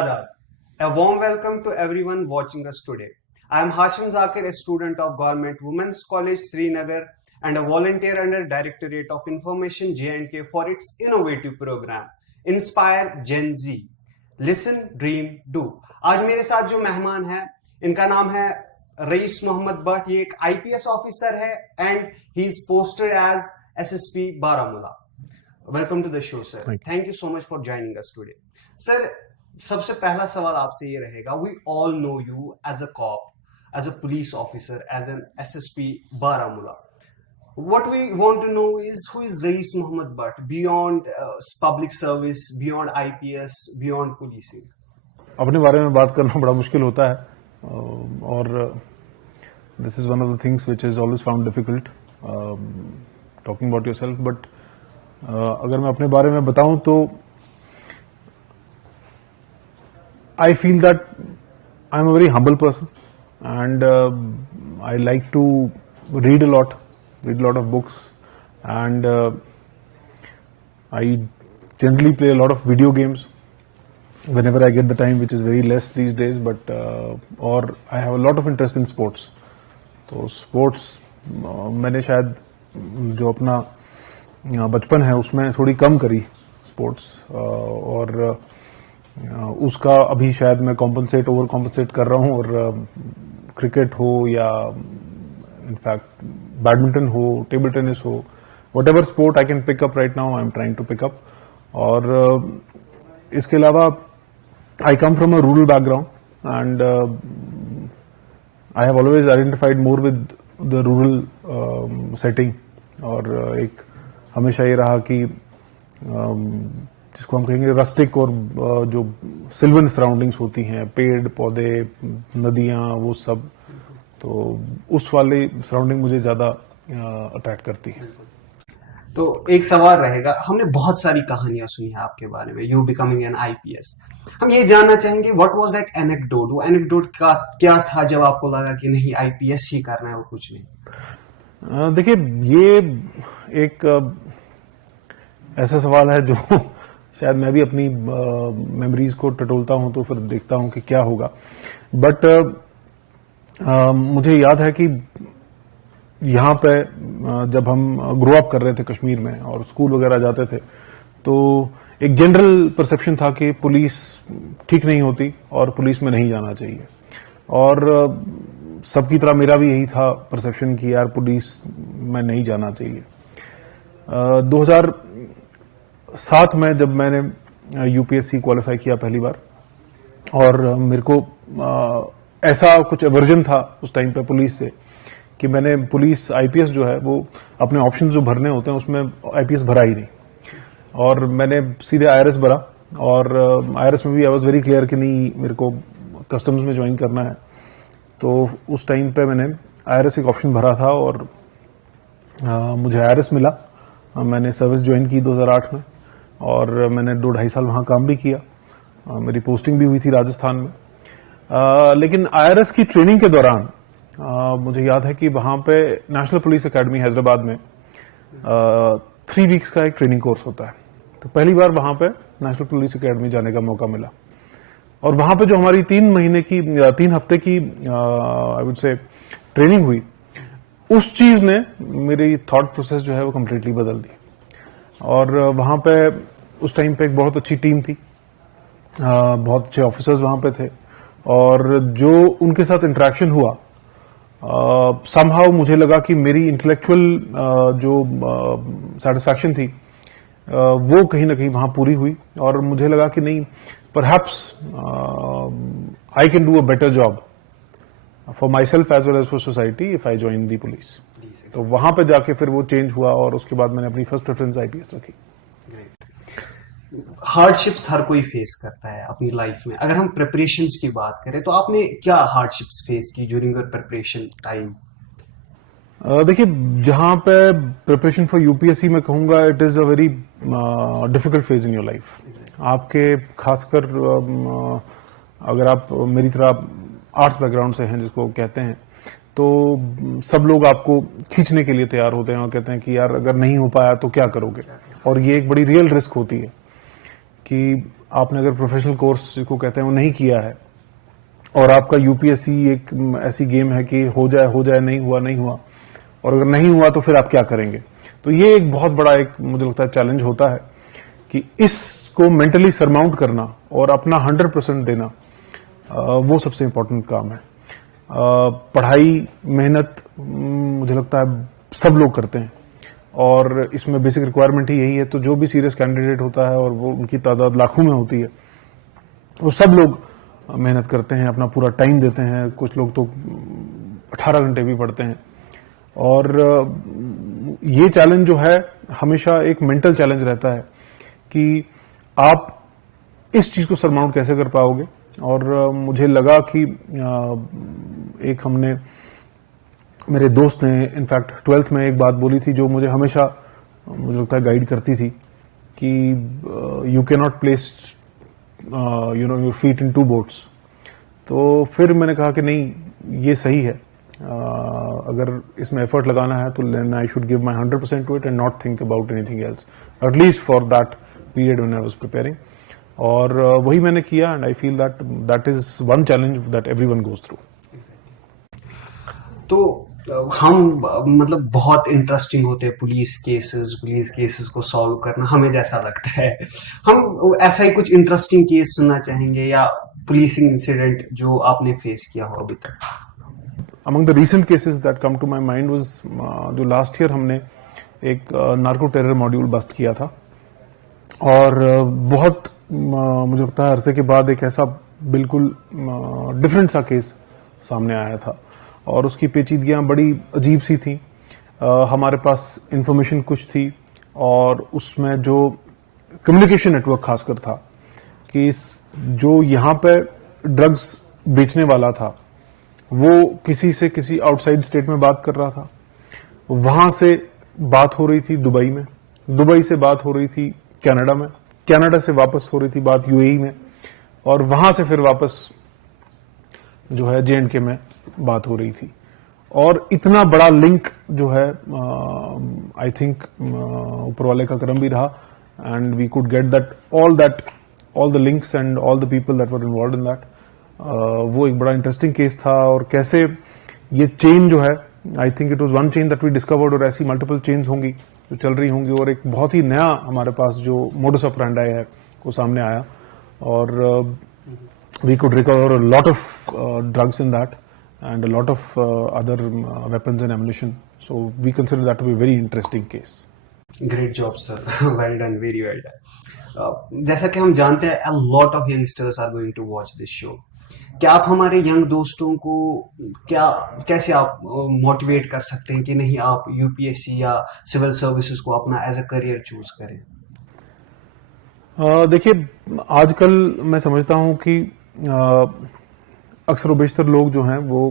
Adab. A warm welcome to everyone watching us today. I am Hashim Zakir, a student of Government Women's College, Srinagar, and a volunteer under Directorate of Information J&K for its innovative program, Inspire Gen Z. Listen, Dream, Do. आज मेरे साथ जो मेहमान है, इनका नाम है rice Mohammad Bhatt. ये एक IPS ऑफिसर है and he is posted as SSP Baramulla. Welcome to the show, sir. Thank you so much for joining us today. Sir, सबसे पहला सवाल आपसे ये रहेगा. We all know you as a cop, as a police officer, as an SSP Baramulla. What we want to know is who is Ra'is Mohammed Bhatt beyond public service, beyond IPS, beyond policing. अपने बारे में बात करना बड़ा मुश्किल होता है और this is one of the things which is always found difficult talking about yourself. But अगर मैं अपने बारे में बताऊं तो I feel that I'm a very humble person and I like to read a lot of books, and I generally play a lot of video games whenever I get the time, which is very less these days, but or I have a lot of interest in sports. तो sports मैंने शायद जो अपना बचपन है उसमें थोड़ी कम करी स्पोर्ट्स, और उसका अभी शायद मैं ओवर कॉम्पनसेट कर रहा हूँ. और क्रिकेट हो या इनफैक्ट बैडमिंटन हो, टेबल टेनिस हो, whatever sport I can pick up right now, I am trying to pick up. और इसके अलावा I come from a rural background and I have always identified more with the rural setting. और एक हमेशा ये रहा कि जिसको हम कहेंगे रस्टिक और जो सिल्वन सराउंडिंग्स होती हैं, पेड़ पौधे, नदियां, वो सब, तो उस वाली सराउंडिंग मुझे ज्यादा अट्रैक्ट करती है. तो एक सवाल रहेगा, हमने बहुत सारी कहानियां सुनी है आपके बारे में, यू बिकमिंग एन IPS. हम ये जानना चाहेंगे व्हाट वाज दैट एनेक्डोट. वो एनेक्डोट का क्या था जब आपको लगा कि नहीं IPS ही करना है और कुछ नहीं? देखिए, ये एक ऐसा सवाल है जो शायद मैं भी अपनी मेमोरीज को टटोलता हूं तो फिर देखता हूं कि क्या होगा. बट मुझे याद है कि यहाँ पे जब हम ग्रो अप कर रहे थे कश्मीर में और स्कूल वगैरह जाते थे, तो एक जनरल परसेप्शन था कि पुलिस ठीक नहीं होती और पुलिस में नहीं जाना चाहिए. और सबकी तरह मेरा भी यही था परसेप्शन कि यार पुलिस में नहीं जाना चाहिए. 2007 में जब मैंने UPSC क्वालिफाई किया पहली बार, और मेरे को ऐसा कुछ एवर्जन था उस टाइम पे पुलिस से कि मैंने पुलिस IPS जो है वो अपने ऑप्शन जो भरने होते हैं उसमें IPS भरा ही नहीं, और मैंने सीधे IRS भरा. और IRS में भी आई वॉज वेरी क्लियर कि नहीं, मेरे को कस्टम्स में ज्वाइन करना है. तो उस टाइम पे मैंने IRS एक ऑप्शन भरा था और मुझे IRS मिला. मैंने सर्विस ज्वाइन की 2008 में और मैंने 2-2.5 साल वहाँ काम भी किया. मेरी पोस्टिंग भी हुई थी राजस्थान में. लेकिन IRS की ट्रेनिंग के दौरान मुझे याद है कि वहाँ पे नेशनल पुलिस एकेडमी हैदराबाद में 3 वीक्स का एक ट्रेनिंग कोर्स होता है. तो पहली बार वहाँ पे नेशनल पुलिस एकेडमी जाने का मौका मिला, और वहाँ पे जो हमारी 3 हफ्ते की आई वुड से ट्रेनिंग हुई, उस चीज ने मेरी थॉट प्रोसेस जो है वो कम्प्लीटली बदल दी. और वहां पे उस टाइम पे एक बहुत अच्छी टीम थी, बहुत अच्छे ऑफिसर्स वहां पे थे, और जो उनके साथ इंटरेक्शन हुआ, समहाउ मुझे लगा कि मेरी इंटेलेक्चुअल जो सेटिस्फैक्शन थी वो कहीं ना कहीं वहां पूरी हुई. और मुझे लगा कि नहीं, perhaps I can do a better job for myself as well as for society if I join the police. तो वहां पे जाके फिर वो चेंज हुआ और उसके बाद मैंने अपनी फर्स्ट प्रेफरेंस IPS रखी. हार्डशिप्स हर कोई फेस करता है अपनी लाइफ में. अगर हम प्रिपरेशंस की बात करें तो आपने क्या हार्डशिप्स फेस की ड्यूरिंग योर प्रिपरेशन टाइम? देखिए, जहां पे प्रिपरेशन फॉर UPSC मैं कहूंगा it is a very difficult phase in your life. आपके खासकर अगर आप मेरी तरह आर्ट्स बैकग्राउंड से हैं जिसको कहते हैं, तो सब लोग आपको खींचने के लिए तैयार होते हैं और कहते हैं कि यार अगर नहीं हो पाया तो क्या करोगे. और ये एक बड़ी रियल रिस्क होती है कि आपने अगर प्रोफेशनल कोर्स जिसको कहते हैं वो नहीं किया है और आपका यूपीएससी एक ऐसी गेम है कि हो जाए नहीं हुआ और अगर नहीं हुआ तो फिर आप क्या करेंगे। तो ये एक बहुत बड़ा एक मुझे लगता है चैलेंज होता है कि इसको मेंटली सरमाउंट करना और अपना 100% देना, वो सबसे इंपॉर्टेंट काम है। पढ़ाई मेहनत मुझे लगता है सब लोग करते हैं और इसमें बेसिक रिक्वायरमेंट ही यही है। तो जो भी सीरियस कैंडिडेट होता है और वो उनकी तादाद लाखों में होती है, वो सब लोग मेहनत करते हैं, अपना पूरा टाइम देते हैं। कुछ लोग तो 18 घंटे भी पढ़ते हैं और ये चैलेंज जो है हमेशा एक मेंटल चैलेंज रहता है कि आप इस चीज को सरमाउंट कैसे कर पाओगे। और मुझे लगा कि एक हमने मेरे दोस्त ने इनफैक्ट 12th में एक बात बोली थी जो मुझे हमेशा मुझे लगता है गाइड करती थी कि you can not place your feet in 2 boats. तो फिर मैंने कहा कि नहीं, ये सही है, अगर इसमें एफर्ट लगाना है तो then I should give my 100% to it and not think about anything else, at least for that period when I was preparing. और वही मैंने किया and I feel that is one challenge that everyone goes through. तो हम मतलब बहुत interesting होते हैं पुलिस केसेस को सॉल्व करना, हमें जैसा लगता है। हम ऐसा ही कुछ इंटरेस्टिंग केस सुनना चाहेंगे या पुलिसिंग इंसिडेंट जो आपने फेस किया हो अभी तक। Among the recent cases that come to my mind was जो लास्ट ईयर हमने एक नार्को टेरर मॉड्यूल बस्ट किया था और बहुत मुझे लगता है अरसे के बाद एक ऐसा बिल्कुल डिफरेंट सा केस सामने आया था और उसकी पेचीदगियां बड़ी अजीब सी थी। हमारे पास इंफॉर्मेशन कुछ थी और उसमें जो कम्युनिकेशन नेटवर्क खासकर था कि जो यहाँ पे ड्रग्स बेचने वाला था वो किसी से किसी आउटसाइड स्टेट में बात कर रहा था, वहां से बात हो रही थी दुबई में, दुबई से बात हो रही थी कनाडा में, कनाडा से वापस हो रही थी बात यूएई में और वहां से फिर वापस जो है जेएंडके में बात हो रही थी। और इतना बड़ा लिंक जो है आई थिंक ऊपर वाले का करम भी रहा and we could get that all the links and all the people that were involved in that. वो एक बड़ा इंटरेस्टिंग केस था और कैसे ये चेन जो है, I think it was one chain that we discovered और ऐसी मल्टीपल चेन्स होंगी जो चल रही होंगी और एक बहुत ही नया हमारे पास जो मोडस ऑपरेंडी है वो सामने आया और we could recover a lot of drugs in that and a lot of other weapons and ammunition. So we consider that to be very interesting case. Great job sir, well done, very well done. जैसा कि हम जानते हैं a lot of youngsters are going to watch this show. क्या आप हमारे young दोस्तों को कैसे आप मोटिवेट कर सकते हैं कि नहीं आप यूपीएससी या सिविल सर्विसेज को अपना एज अ करियर चूज करें? देखिए, आजकल मैं समझता हूं कि अक्सर बेशतर लोग जो हैं वो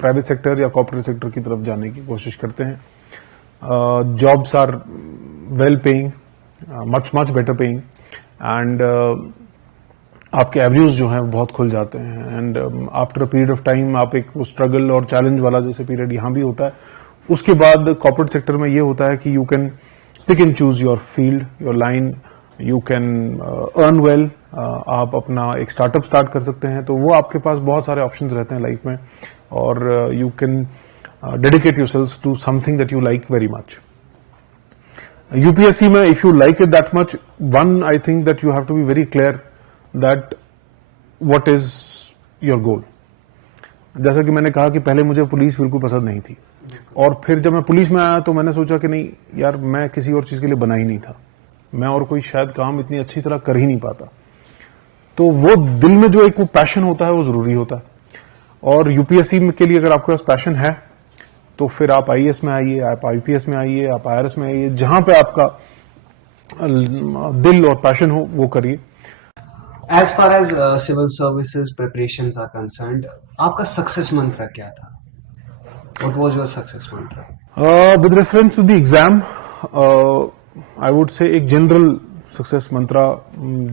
प्राइवेट सेक्टर या कॉर्पोरेट सेक्टर की तरफ जाने की कोशिश करते हैं। Jobs are well paying, much better paying and आपके एवरेज जो हैं बहुत खुल जाते हैं and after a period of time आप एक स्ट्रगल और चैलेंज वाला जैसे पीरियड यहाँ भी होता है, उसके बाद कॉर्पोरेट सेक्टर में ये होता है कि you can pick and choose your field, your line, you can earn well. आप अपना एक स्टार्टअप स्टार्ट कर सकते हैं, तो वो आपके पास बहुत सारे ऑप्शंस रहते हैं लाइफ में और you can dedicate yourself to something that you like very much. UPSC में if you like it that much, one I think that you have to be very clear that what is your goal. जैसा कि मैंने कहा कि पहले मुझे police बिल्कुल पसंद नहीं थी और फिर जब मैं पुलिस में आया तो मैंने सोचा कि नहीं यार, मैं किसी और चीज के लिए बना ही नहीं था, मैं और कोई शायद काम इतनी अच्छी तरह कर ही नहीं पाता। तो वो दिल में जो एक वो पैशन होता है वो जरूरी होता है और यूपीएससी के लिए अगर आपके पास पैशन है तो फिर आप आईएएस में आइए, आप आईपीएस में आइए, आप आईआरएस में आइए, जहां पे आपका दिल और पैशन हो वो करिए। As far as civil services preparations are concerned, आपका सक्सेस मंत्र क्या था? What was your success mantra? With reference to the exam, I would say एक जनरल सक्सेस मंत्रा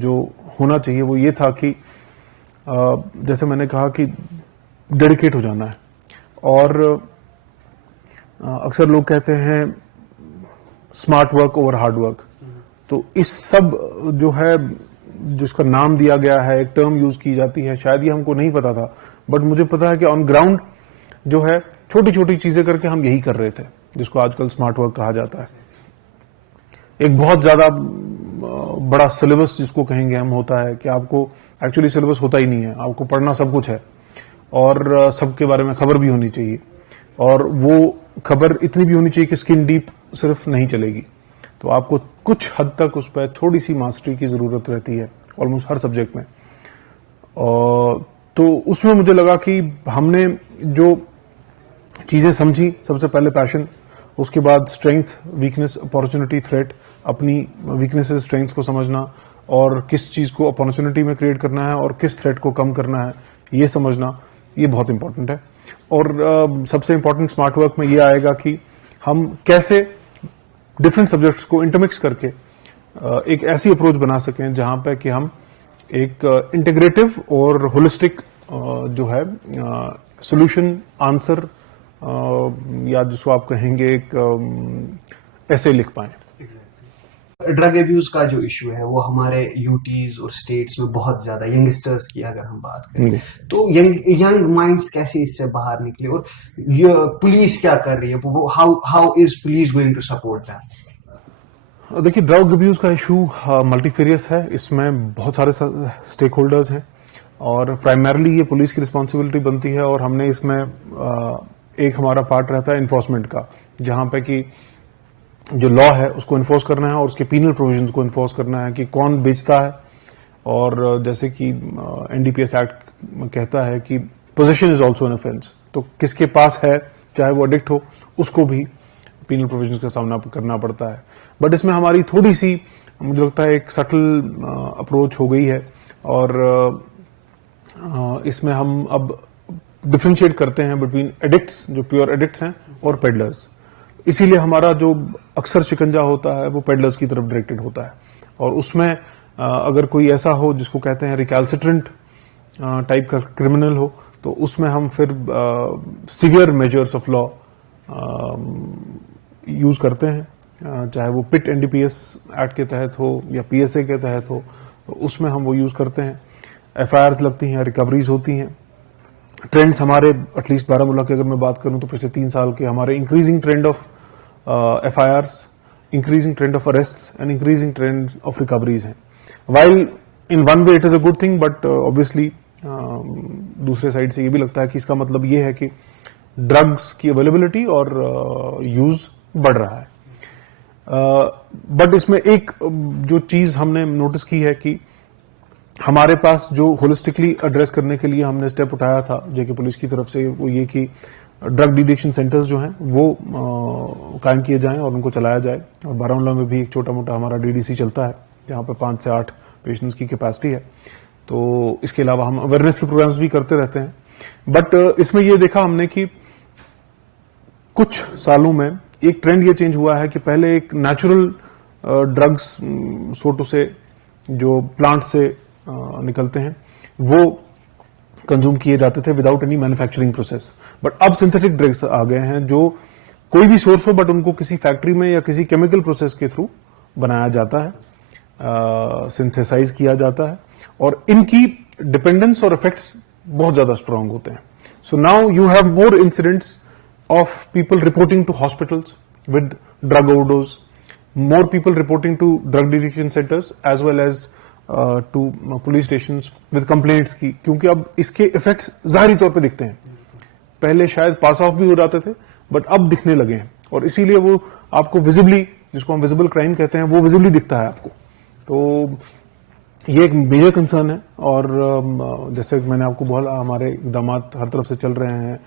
जो होना चाहिए वो ये था कि जैसे मैंने कहा कि डेडिकेट हो जाना है और अक्सर लोग कहते हैं smart work over hard work, तो इस सब जो है जिसका नाम दिया गया है, एक टर्म यूज की जाती है, शायद ये हमको नहीं पता था, बट मुझे पता है कि ऑन ग्राउंड जो है छोटी छोटी चीजें करके हम यही कर रहे थे, जिसको आजकल स्मार्ट वर्क कहा जाता है। एक बहुत ज्यादा बड़ा सिलेबस जिसको कहेंगे हम होता है कि आपको एक्चुअली सिलेबस होता ही नहीं है, आपको पढ़ना सब कुछ है और सबके बारे में खबर भी होनी चाहिए, और वो खबर इतनी भी होनी चाहिए कि स्किन डीप सिर्फ नहीं चलेगी, तो आपको कुछ हद तक उस पर थोड़ी सी मास्टरी की जरूरत रहती है ऑलमोस्ट हर सब्जेक्ट में। तो उसमें मुझे लगा कि हमने जो चीजें समझी, सबसे पहले पैशन, उसके बाद स्ट्रेंथ, वीकनेस, अपॉर्चुनिटी, थ्रेट, अपनी वीकनेसेस स्ट्रेंथ को समझना और किस चीज को अपॉर्चुनिटी में क्रिएट करना है और किस थ्रेट को कम करना है ये समझना, ये बहुत इंपॉर्टेंट है। और सबसे इंपॉर्टेंट स्मार्ट वर्क में ये आएगा कि हम कैसे डिफरेंट सब्जेक्ट्स को इंटरमिक्स करके एक ऐसी अप्रोच बना सकें जहां पे कि हम एक इंटीग्रेटिव और होलिस्टिक जो है सॉल्यूशन, आंसर या जिसको आप कहेंगे एक ऐसे लिख पाए। ड्रग एब्यूज का जो इशू है वो हमारे यूटीज और स्टेट्स में बहुत ज्यादा, यंगस्टर्स की अगर हम बात करें तो यंग माइंड्स कैसे इससे बाहर निकले और पुलिस क्या कर रही है, वो how is police going to support that? देखिए, ड्रग एब्यूज का इशू मल्टीफेरियस है, इसमें बहुत सारे स्टेक होल्डर्स हैं और प्राइमरली ये पुलिस की रिस्पॉन्सिबिलिटी बनती है, और हमने इसमें एक हमारा पार्ट रहता है इन्फोर्समेंट का, जहां पे कि जो लॉ है उसको इन्फोर्स करना है और उसके पीनल प्रोविजंस को इन्फोर्स करना है कि कौन बेचता है, और जैसे कि एनडीपीएस एक्ट कहता है कि possession is also an offence, तो किसके पास है, चाहे वो एडिक्ट हो, उसको भी पीनल प्रोविजंस का सामना करना पड़ता है। बट इसमें हमारी थोड़ी सी, मुझे लगता है, एक सटल अप्रोच हो गई है, और इसमें हम अब डिफरेंशिएट करते हैं बिटवीन एडिक्ट्स, जो प्योर एडिक्ट्स हैं, और पेडलर्स। इसीलिए हमारा जो अक्सर शिकंजा होता है वो पेडलर्स की तरफ डायरेक्टेड होता है, और उसमें अगर कोई ऐसा हो जिसको कहते हैं रिकैल्सिट्रेंट टाइप का क्रिमिनल हो, तो उसमें हम फिर severe measures of law use करते हैं, चाहे वो पिट एनडीपीएस एक्ट के तहत हो या पीएसए के तहत हो, तो उसमें हम वो यूज करते हैं। एफआईआर लगती हैं, रिकवरीज होती हैं। ट्रेंड्स हमारे एटलीस्ट बारामूला की अगर मैं बात करूं तो पिछले 3 साल के हमारे increasing trend of FIRs, increasing trend of arrests and increasing trend of recoveries हैं। While in one way it is a good thing, but obviously दूसरे साइड से ये भी लगता है कि इसका मतलब ये है कि ड्रग्स की अवेलेबिलिटी और यूज बढ़ रहा है। बट इसमें एक जो चीज हमने नोटिस की है कि हमारे पास जो होलिस्टिकली एड्रेस करने के लिए हमने स्टेप उठाया था जेके पुलिस की तरफ से, वो ये कि ड्रग डिटेक्शन सेंटर्स जो हैं वो कायम किए जाएं और उनको चलाया जाए। और बारामूला में भी एक छोटा मोटा हमारा डीडीसी चलता है, जहां पे 5 से 8 पेशेंट्स की कैपेसिटी है। तो इसके अलावा हम अवेयरनेस के प्रोग्राम्स भी करते रहते हैं। बट इसमें ये देखा हमने कि कुछ सालों में एक ट्रेंड ये चेंज हुआ है कि पहले एक नेचुरल ड्रग्स सोटो से जो प्लांट से निकलते हैं वो कंज्यूम किए जाते थे without any manufacturing process. But अब सिंथेटिक ड्रग्स आ गए हैं जो कोई भी सोर्स हो, बट उनको किसी फैक्ट्री में या किसी केमिकल प्रोसेस के थ्रू बनाया जाता है, सिंथेसाइज किया जाता है, और इनकी डिपेंडेंस और इफेक्ट्स बहुत ज्यादा स्ट्रांग होते हैं। So now you have more incidents of people reporting to hospitals with drug overdose, more people reporting to drug detection centers as well as to police stations with complaints की, क्योंकि अब इसके effects जाहिरी तौर पे दिखते हैं। पहले शायद पास ऑफ भी हो जाते थे, बट अब दिखने लगे हैं, और इसीलिए वो आपको विजिबली, जिसको हम विजिबल क्राइम कहते हैं, वो विजिबली दिखता है आपको। तो ये एक मेजर कंसर्न है, और जैसे मैंने आपको बोला, हमारे इकदाम हर तरफ से चल रहे हैं।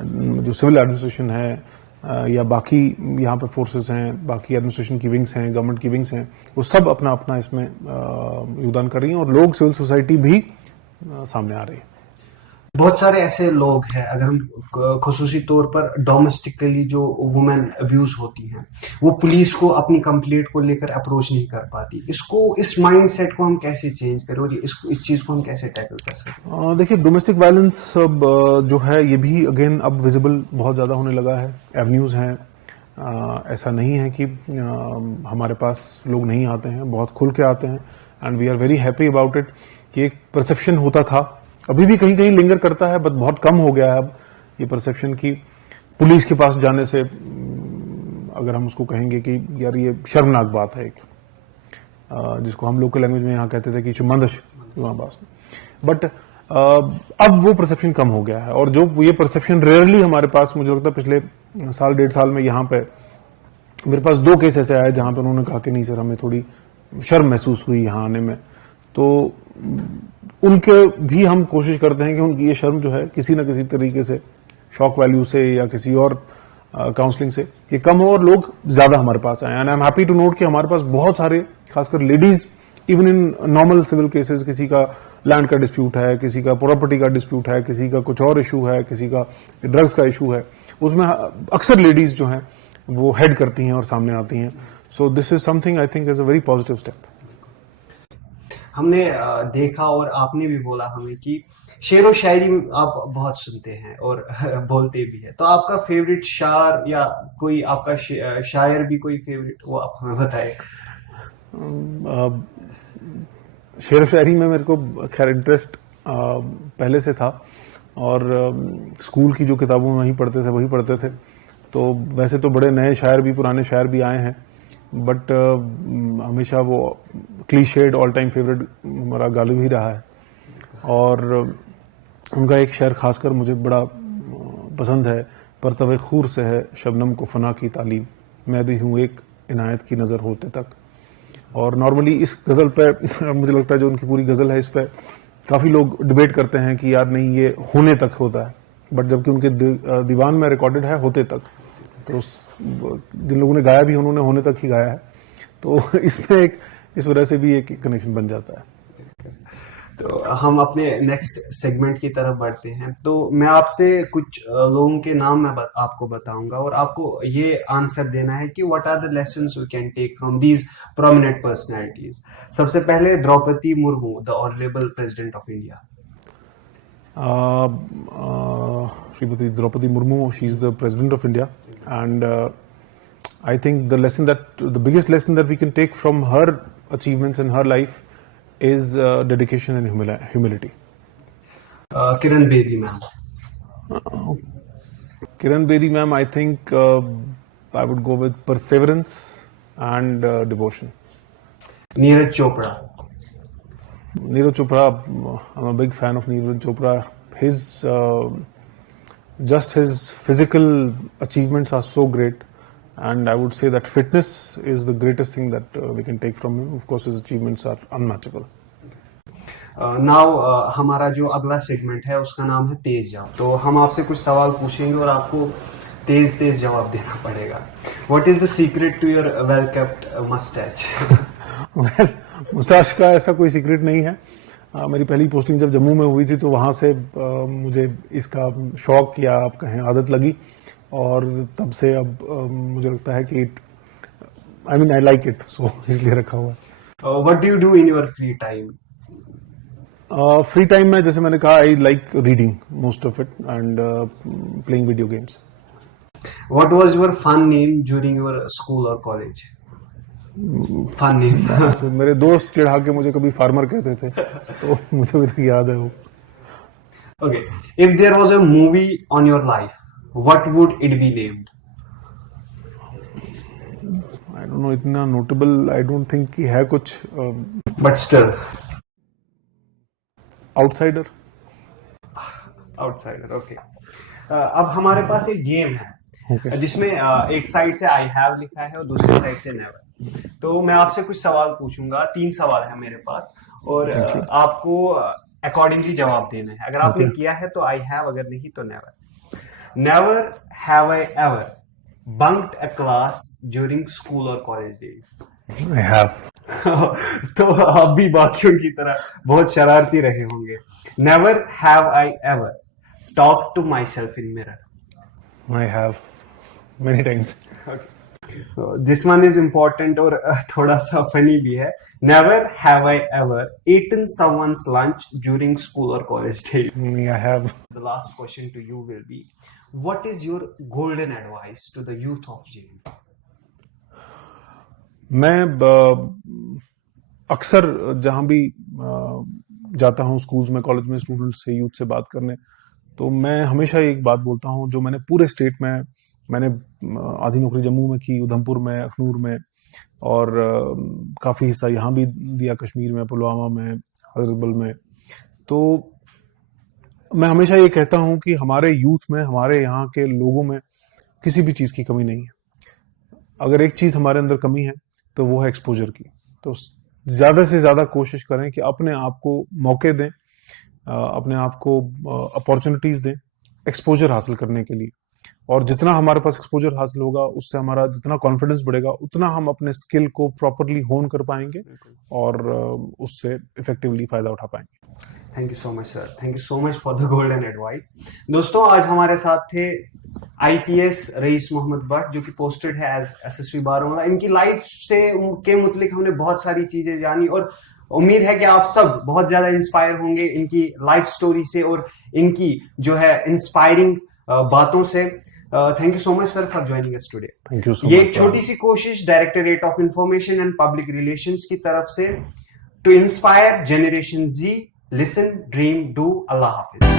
जो सिविल एडमिनिस्ट्रेशन है या बाकी यहाँ पे फोर्सेस हैं, बाकी एडमिनिस्ट्रेशन की विंग्स हैं, गवर्नमेंट की विंग्स हैं, वो सब अपना अपना इसमें योगदान कर रही हैं, और लोग, सिविल सोसाइटी भी सामने आ रही है। बहुत सारे ऐसे लोग हैं, अगर हम खुसूसी तौर पर डोमेस्टिकली जो वुमेन अब्यूज होती हैं, वो पुलिस को अपनी कंप्लेंट को लेकर अप्रोच नहीं कर पाती। इसको, इस माइंडसेट को हम कैसे चेंज करें और इस चीज को हम कैसे टैकल कर सकते हैं? देखिए, डोमेस्टिक वायलेंस जो है ये भी अगेन अब विजिबल बहुत ज्यादा होने लगा है। एवेन्यूज हैं, ऐसा नहीं है कि हमारे पास लोग नहीं आते हैं, बहुत खुल के आते हैं। And we are very happy about it कि एक परसेप्शन होता था, अभी भी कहीं कहीं लिंगर करता है, बट बहुत कम हो गया है अब ये परसेप्शन की पुलिस के पास जाने से, अगर हम उसको कहेंगे कि यार ये शर्मनाक बात है एक, जिसको हम लोकल लैंग्वेज में यहाँ कहते थे कि चुमंदश बात, बट अब वो परसेप्शन कम हो गया है। और जो ये परसेप्शन रेयरली हमारे पास, मुझे लगता है पिछले साल 1.5 साल में यहाँ पे मेरे पास 2 केस ऐसे आए जहां पे उन्होंने कहा कि नहीं सर हमें थोड़ी शर्म महसूस हुई यहाँ आने में, तो उनके भी हम कोशिश करते हैं कि उनकी ये शर्म जो है किसी ना किसी तरीके से शॉक वैल्यू से या किसी और काउंसलिंग से ये कम हो और लोग ज्यादा हमारे पास आए। And I am happy to note कि हमारे पास बहुत सारे, खासकर ladies, even in normal civil cases, किसी का लैंड का डिस्प्यूट है, किसी का प्रॉपर्टी का डिस्प्यूट है, किसी का कुछ और इशू है, किसी का ड्रग्स का इशू है, उसमें अक्सर लेडीज जो हैं वो हेड करती हैं और सामने आती हैं। So this is something I think is a very positive step. हमने देखा और आपने भी बोला हमें कि शेर व शायरी आप बहुत सुनते हैं और बोलते भी हैं, तो आपका फेवरेट शायर या कोई आपका शायर भी कोई फेवरेट, वो आप हमें बताएं। शेर व शायरी में मेरे को खैर इंटरेस्ट पहले से था, और स्कूल की जो किताबों में वही पढ़ते थे वही पढ़ते थे। तो वैसे तो बड़े नए शायर भी, पुराने शायर भी आए हैं, बट हमेशा वो क्लीशेड ऑल टाइम फेवरेट हमारा गालिब ही रहा है। और उनका एक शेर खासकर मुझे बड़ा पसंद है, परतवे खूर से है शबनम को फना की तालीम, मैं भी हूँ एक इनायत की नज़र होते तक। और नॉर्मली इस गज़ल पे मुझे लगता है जो उनकी पूरी गज़ल है इस पे काफ़ी लोग डिबेट करते हैं कि यार नहीं ये होने तक होता है, बट जबकि उनके दीवान में रिकॉर्डेड है होते तक, तो जिन लोगों ने गाया भी उन्होंने होने तक ही गाया है, तो इसमें एक इस वजह से भी एक कनेक्शन बन जाता है। तो हम अपने नेक्स्ट सेगमेंट की तरफ बढ़ते हैं। तो मैं आपसे कुछ लोगों के नाम मैं आपको बताऊंगा और आपको ये आंसर देना है कि what are the lessons we can take from these prominent personalities. सबसे पहले Draupadi Murmu, the honourable president of India. Srimati Draupadi Murmu, she is the President of India, and I think the biggest lesson that we can take from her achievements in her life is dedication and humility. Kiran Bedi ma'am. Kiran Bedi ma'am, I think I would go with perseverance and devotion. Neeraj Chopra. Neeraj Chopra, I'm a big fan of Neeraj Chopra. Just his physical achievements are so great, and I would say that fitness is the greatest thing that we can take from him. Of course, his achievements are unmatchable. Now हमारा जो अगला segment है उसका नाम है तेज जवाब। तो हम आपसे कुछ सवाल पूछेंगे और आपको तेज तेज जवाब देना पड़ेगा। What is the secret to your well kept moustache? Well, moustache का ऐसा कोई सीक्रेट नहीं है। मेरी पहली पोस्टिंग जब जम्मू में हुई थी तो वहां से मुझे इसका शौक या आप कहें आदत लगी, और तब से अब मुझे लगता है कि आई लाइक इट, सो इसलिए रखा हुआ है। What do you do in your free time? Free time में जैसे मैंने कहा, I like reading most of it and playing video games. What was your fun name during your school और college? Fun name? मेरे दोस्त चिढ़ा के मुझे कभी फार्मर कहते थे, तो मुझे भी तक याद है वो। Okay, if there was a movie on your life, what would it be named? I don't know, इतना नोटेबल आई डोंट थिंक कि है कुछ, but still outsider. Outsider, okay. अब हमारे पास एक गेम है Okay. जिसमें एक साइड से आई हैव लिखा है और दूसरी साइड से नेवर। तो मैं आपसे कुछ सवाल पूछूंगा, 3 सवाल है मेरे पास, और आपको अकॉर्डिंगली जवाब देना है। अगर आपने किया है तो आई हैव, अगर नहीं तो never. Never have I ever बंक्ड a class during school और कॉलेज डेज? I have. तो आप भी बाकियों की तरह बहुत शरारती रहे होंगे। Never have I ever talk to myself in mirror? I have many times. This one is important और थोड़ा सा फनी भी है। Never have I ever eaten someone's lunch during school और college days? I have. The last question to you will be, what is your golden advice to the youth of JNK? मैं अक्सर जहां भी जाता हूं, schools में, college में, students से, यूथ से बात करने, तो मैं हमेशा एक बात बोलता हूं जो मैंने पूरे स्टेट में, मैंने आधी नौकरी जम्मू में की, उधमपुर में, अखनूर में, और काफ़ी हिस्सा यहाँ भी दिया, कश्मीर में, पुलवामा में, हजरतबल में। तो मैं हमेशा ये कहता हूं कि हमारे यूथ में, हमारे यहाँ के लोगों में किसी भी चीज़ की कमी नहीं है। अगर एक चीज़ हमारे अंदर कमी है तो वो है एक्सपोजर की। तो ज़्यादा से ज़्यादा कोशिश करें कि अपने आप को मौके दें, अपने आप को अपॉर्चुनिटीज़ दें एक्सपोजर हासिल करने के लिए। और जितना हमारे पास एक्सपोजर हासिल होगा, उससे हमारा जितना कॉन्फिडेंस बढ़ेगा, उतना हम अपने स्किल को प्रॉपरली होन कर पाएंगे और उससे इफेक्टिवली फायदा उठा पाएंगे। Thank you so much sir, thank you so much for the golden advice. दोस्तों, आज हमारे साथ थे आईपीएस रईस मोहम्मद भट्ट, जो कि पोस्टेड है एज एसएसपी बारामूला। इनकी लाइफ से के मुतलिक हमने बहुत सारी चीजें जानी और उम्मीद है कि आप सब बहुत ज्यादा इंस्पायर होंगे इनकी लाइफ स्टोरी से और इनकी जो है इंस्पायरिंग बातों से। Thank you so much sir for joining us today. Thank you so ये मच। एक छोटी सी कोशिश directorate of information and public relations की तरफ से टू इंस्पायर जनरेशन जी, listen, dream, do. Allah Hafiz.